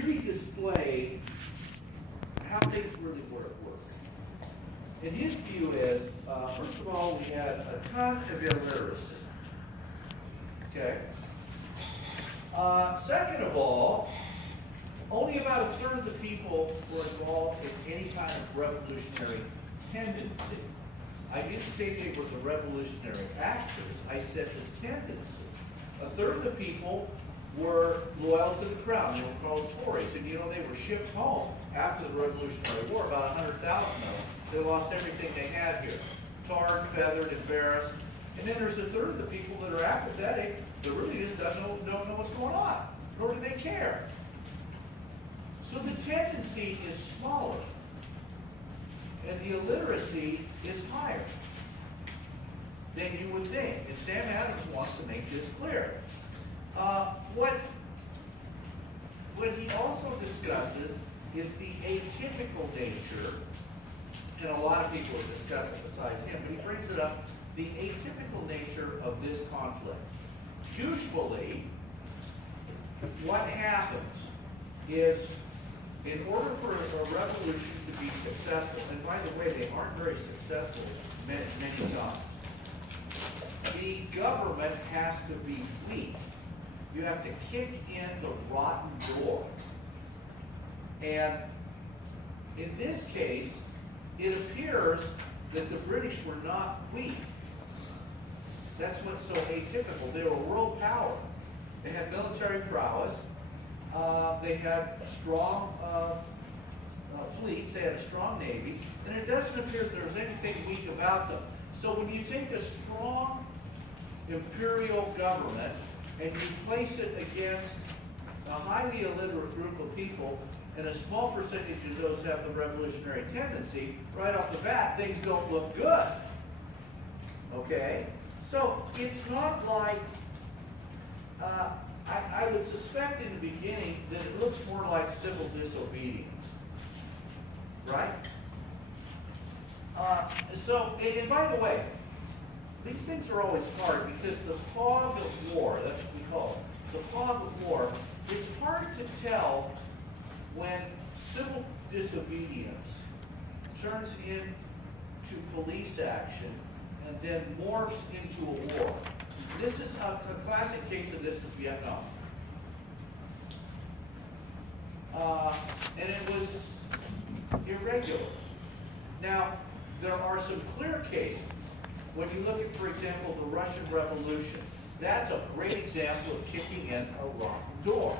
really display how things really work. And his view is, first of all, we had a ton of illiteracy. Okay? Second of all, only about a third of the people were involved in any kind of revolutionary tendency. I didn't say they were the revolutionary actors, I said the tendency. A third of the people were loyal to the crown. They were called Tories, and you know they were shipped home after the Revolutionary War, about 100,000 of them. They lost everything they had here, tarred, feathered, embarrassed. And then there's a third of the people that are apathetic, that really just don't know what's going on, nor do they care. So the tendency is smaller, and the illiteracy is higher than you would think. And Sam Adams wants to make this clear. What he also discusses is the atypical nature, and a lot of people have discussed it besides him, but he brings it up, the atypical nature of this conflict. Usually, what happens is, in order for a revolution to be successful, and by the way, they aren't very successful many times, the government has to be weak. You have to kick in the rotten door. And in this case, it appears that the British were not weak. That's what's so atypical. They were a world power. They had military prowess. They had strong fleets. They had a strong navy. And it doesn't appear that there was anything weak about them. So when you take a strong imperial government and you place it against a highly illiterate group of people, and a small percentage of those have the revolutionary tendency, right off the bat, things don't look good. Okay? So it's not like, I would suspect in the beginning that it looks more like civil disobedience. Right? And by the way, these things are always hard because the fog of war, that's what we call it, the fog of war, it's hard to tell when civil disobedience turns into police action and then morphs into a war. This is a classic case of this is Vietnam. And it was irregular. Now, there are some clear cases. When you look at, for example, the Russian Revolution, that's a great example of kicking in a rotten door.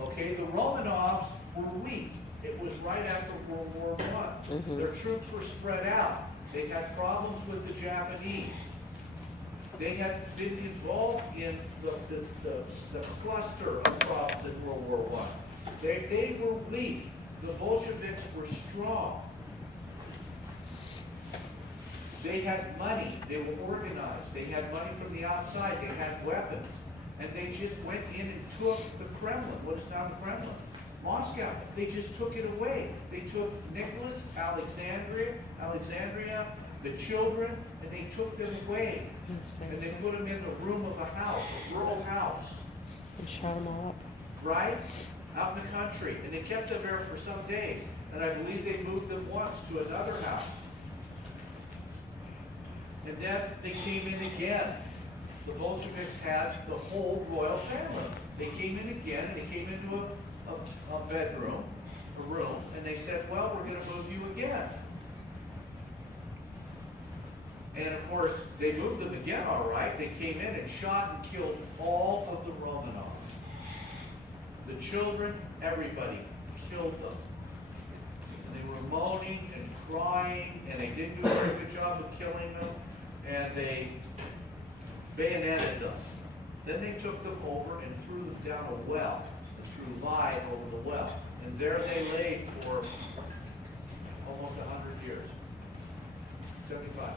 Okay, the Romanovs were weak. It was right after World War I. Mm-hmm. Their troops were spread out. They had problems with the Japanese. They had been involved in the cluster of problems in World War I. They were weak. The Bolsheviks were strong. They had money. They were organized. They had money from the outside. They had weapons. And they just went in and took the Kremlin, what is now the Kremlin, Moscow. They just took it away. They took Nicholas, Alexandria, the children, and they took them away. And they put them in the room of a house, a rural house. And shut them all up. Right? Out in the country. And they kept them there for some days. And I believe they moved them once to another house. And then they came in again. The Bolsheviks had the whole royal family. They came in again, and they came into a bedroom, a room, and they said, well, we're going to move you again. And of course, they moved them again, all right. They came in and shot and killed all of the Romanovs. The children, everybody, killed them. And they were moaning and crying, and they didn't do a very good job of killing them, and they bayoneted them. Then they took them over and threw them down a well, and threw lye over the well. And there they lay for almost 100 years. 75.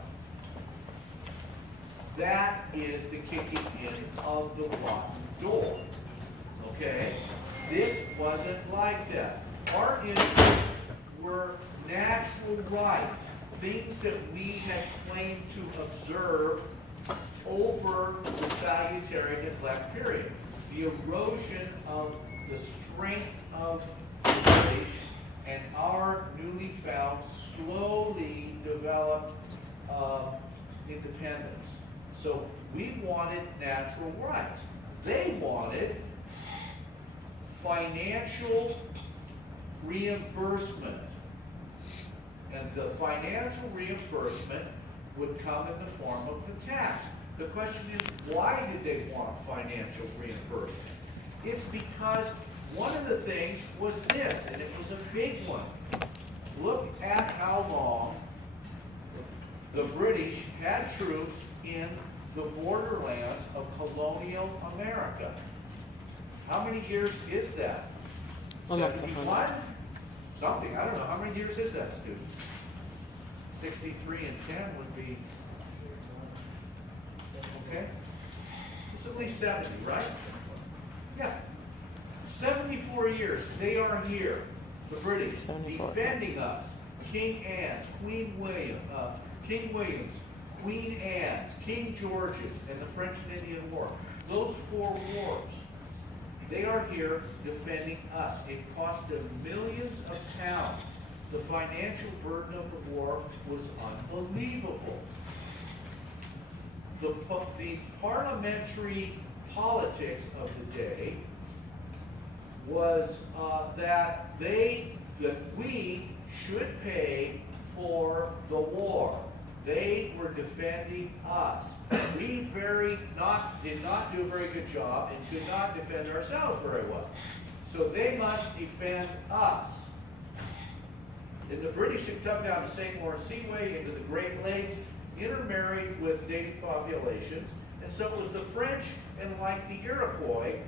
That is the kicking in of the rotten door. Okay? This wasn't like that. Our interests were natural rights, things that we had claimed to observe over the salutary neglect period. The erosion of the strength of the British and our newly found, slowly developed independence. So we wanted natural rights. They wanted financial reimbursement. And the financial reimbursement would come in the form of the tax. The question is, why did they want financial reimbursement? It's because one of the things was this, and it was a big one. Look at how long the British had troops in the borderlands of colonial America. How many years is that? Almost 71? Something, I don't know. How many years is that, students? 63 and 10 would be, okay? It's at least 70, right? Yeah. 74 years, they are here, the British, 74. defending us. King Anne's, King William's, Queen Anne's, King George's, and the French and Indian War. Those 4 wars, they are here defending us. It cost them millions of pounds. The financial burden of the war was unbelievable. The parliamentary politics of the day was that we should pay for the war. They were defending us. We did not do a very good job and could not defend ourselves very well. So they must defend us. And the British had come down the St. Lawrence Seaway into the Great Lakes, intermarried with native populations, and so it was the French and like the Iroquois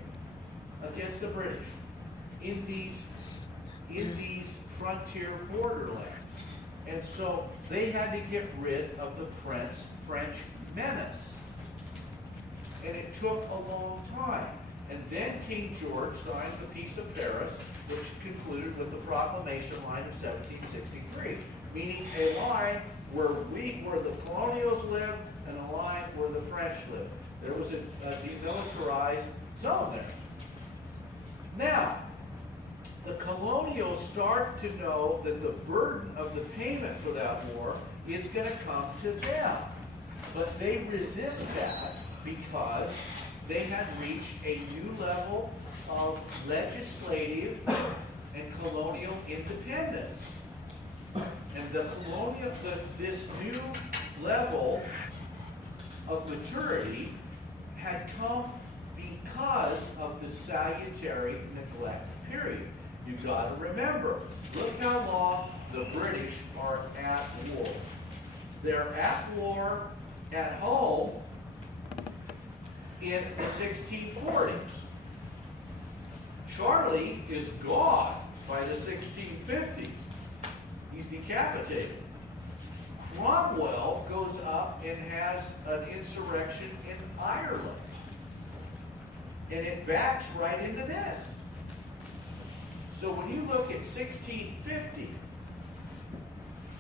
against the British in these frontier borderlands. And so they had to get rid of the French menace. And it took a long time. And then King George signed the Peace of Paris, which concluded with the Proclamation Line of 1763, meaning a line where the colonials lived and a line where the French lived. There was a demilitarized zone there. Now, the colonials start to know that the burden of the payment for that war is going to come to them. But they resist that because they had reached a new level of legislative and colonial independence. And this new level of maturity had come because of the salutary neglect period. You've got to remember, look how long the British are at war. They're at war at home in the 1640s. Charlie is gone by the 1650s. He's decapitated. Cromwell goes up and has an insurrection in Ireland. And it backs right into this. So when you look at 1650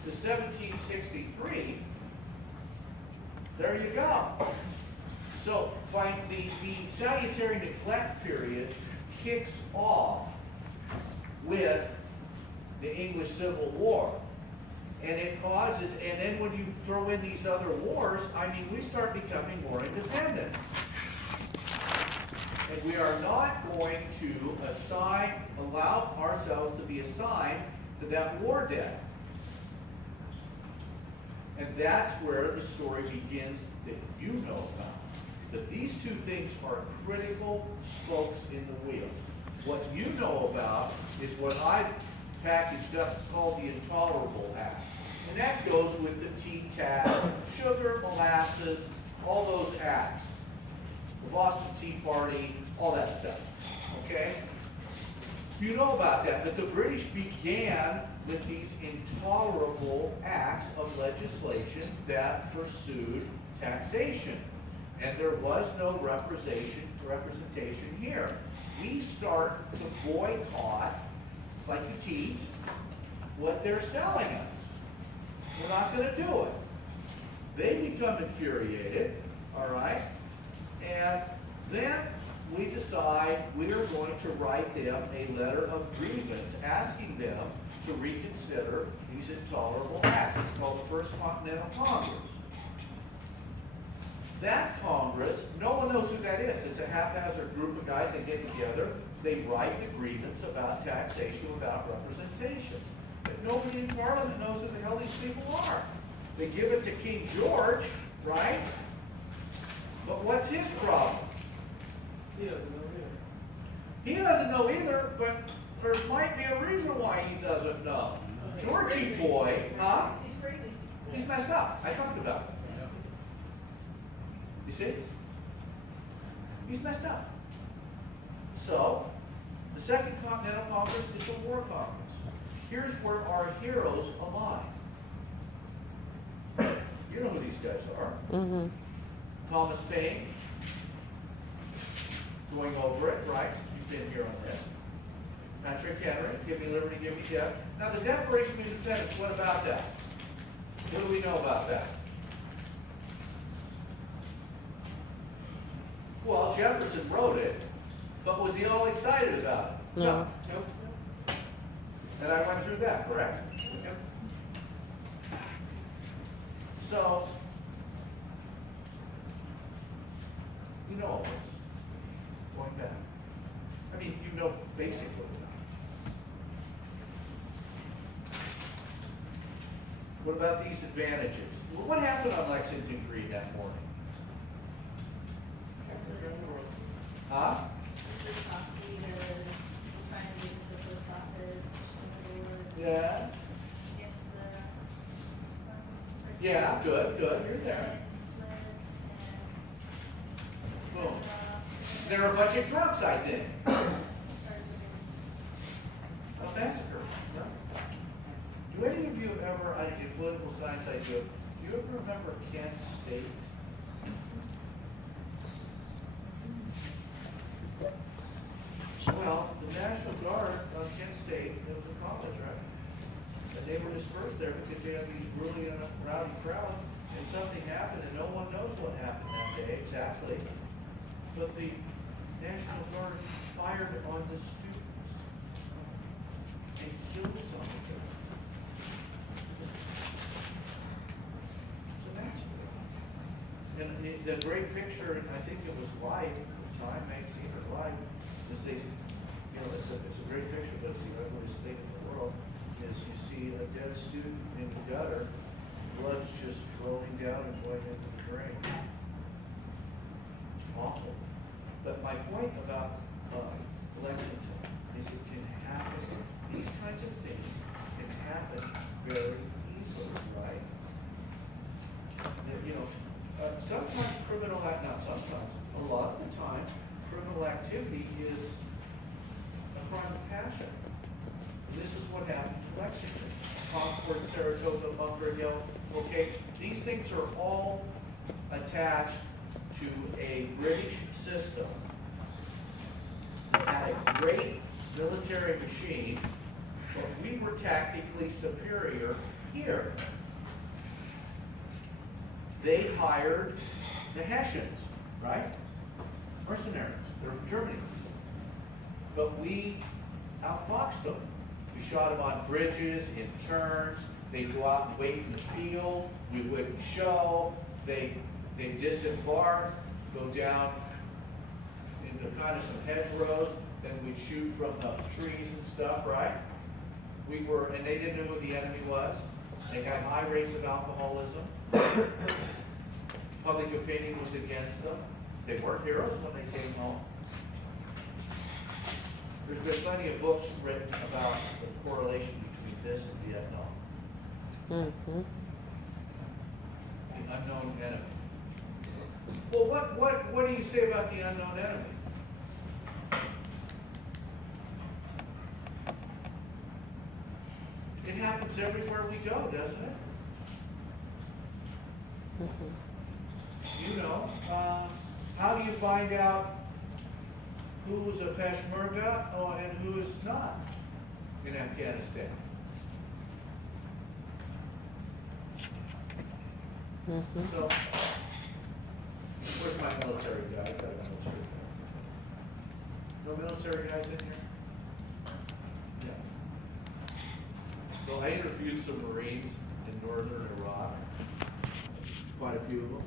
to 1763, there you go. So the salutary neglect period kicks off with the English Civil War. And it causes, and then when you throw in these other wars, I mean, we start becoming more independent. And we are not going to allow ourselves to be assigned to that war debt. And that's where the story begins that you know about. But these two things are critical spokes in the wheel. What you know about is what I've packaged up. It's called the Intolerable Act. And that goes with the tea tax, sugar, molasses, all those acts. The Boston Tea Party, all that stuff. Okay? You know about that, but the British began with these intolerable acts of legislation that pursued taxation. And there was no representation here. We start to boycott, like the tea, what they're selling us. We're not going to do it. They become infuriated, all right? And then we decide we are going to write them a letter of grievance, asking them to reconsider these intolerable acts. It's called the First Continental Congress. That Congress, no one knows who that is. It's a haphazard group of guys that get together. They write a grievance about taxation without representation. But nobody in Parliament knows who the hell these people are. They give it to King George, right? But what's his problem? He doesn't know either. He doesn't know either, but there might be a reason why he doesn't know. Georgie boy, huh? He's crazy. He's messed up. I talked about it. You see? He's messed up. So, the Second Continental Congress is the War Congress. Here's where our heroes align. You know who these guys are. Mm-hmm. Thomas Paine, going over it, right? You've been here on this. Patrick Henry, give me liberty, give me death. Now, the Declaration of Independence, what about that? What do we know about that? Well, Jefferson wrote it, but was he all excited about it? No. Nope. And I went through that, correct? Yep. So, you know all this, going back. I mean, you know basically. What about these advantages? Well, what happened on Lexington Green that morning? Huh? The top leaders, trying to get to the post office, pushing the doors. Yeah. Against the. Yeah, good, you're there. Boom. They're a bunch of drunks, I think. A massacre. No? Do any of you ever, I do political science, I do you ever remember Kent State? Well, the National Guard of Kent State, it was a college, right? And they were dispersed there because they had these really rowdy crowds, and something happened, and no one knows what happened that day exactly. But the National Guard fired on the students and killed some of them. So that's and the great picture, and I think it was Life, Time magazine or Life, is they, you know, it's a great picture, but it's the ugliest thing in the world, is you see a dead student in the gutter, blood's just rolling down and going into the drain. Awful. But my point about Lexington is it can happen, these kinds of things can happen very easily, right? That, you know, sometimes criminal act, not sometimes, a lot of the time, criminal activity is a crime of passion. And this is what happened to Lexington, Concord, Saratoga, Bunker Hill. Okay, these things are all attached to a British system that had a great military machine, but we were tactically superior here. They hired the Hessians, right? Mercenaries. They're from Germany. But we outfoxed them. We shot them on bridges, in turns. They'd go out and wait in the field. We wouldn't show. They disembark, go down into kind of some hedgerows, then we'd shoot from the trees and stuff, right? And they didn't know who the enemy was. They had high rates of alcoholism. Public opinion was against them. They weren't heroes when they came home. There's been plenty of books written about the correlation between this and Vietnam. Mm-hmm. The unknown enemy. Well, what do you say about the unknown enemy? It happens everywhere we go, doesn't it? Mm-hmm. You know, how do you find out who is a Peshmerga and who is not in Afghanistan? Mm-hmm. So, where's my military guy? I got a military guy. No military guys in here? Yeah. So I interviewed some Marines in northern Iraq, quite a few of them.